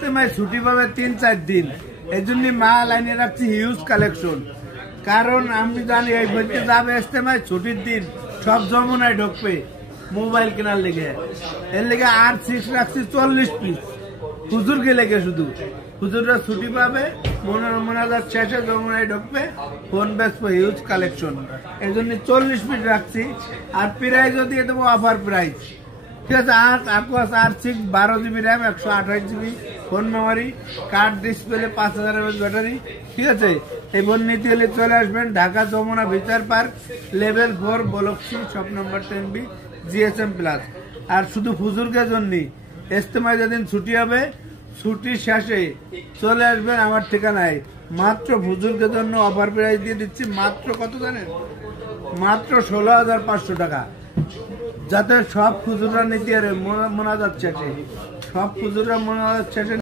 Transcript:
ইজতেমায় ছুটি পাবে 3-4 দিন, এই জন্য মাল আইনে রাখছি হিউজ কালেকশন। কারণ আমি জানি এই বইতে যাবে ইজতেমায় ছুটির দিন, সব যমুনায় ঢুকবে মোবাইল কেনার লেগে। এর লেগে R6 রাখছি 40 পিস, হুজুরকে লেগে শুধু। হুজুররা ছুটি পাবে, মোনাজাত শেষে যমুনায় ঢুকবে, ফোন বেচবো হিউজ কালেকশন। এই জন্য 40 পিস রাখছি। আর প্রাইজও দিয়ে দেবো অফার প্রাইস, ঠিক আছে। Aquos R6 12 GB RAM, 128 GB phone memory, card display, 5000 mAh battery, ঠিক আছে। এই ফোন নিতে হলে চলে আসবেন ঢাকা যমুনা বিচার park, level 4, block C, shop number 10B, GSM plus. আর শুধু হুজুরকে জন্য ইজতেমায় যেদিন ছুটি হবে, ছুটির শেষে চলে আসবেন আমার ঠিকানায়। মাত্র হুজুরকে জন্য অফার প্রাইস দিয়ে দিচ্ছি, মাত্র কত জানেন? মাত্র 16,500 টাকা। যাতে সব হুজুররা নিতে পারে মোনাজাত শেষে, সব হুজুররা মোনাজাত শেষে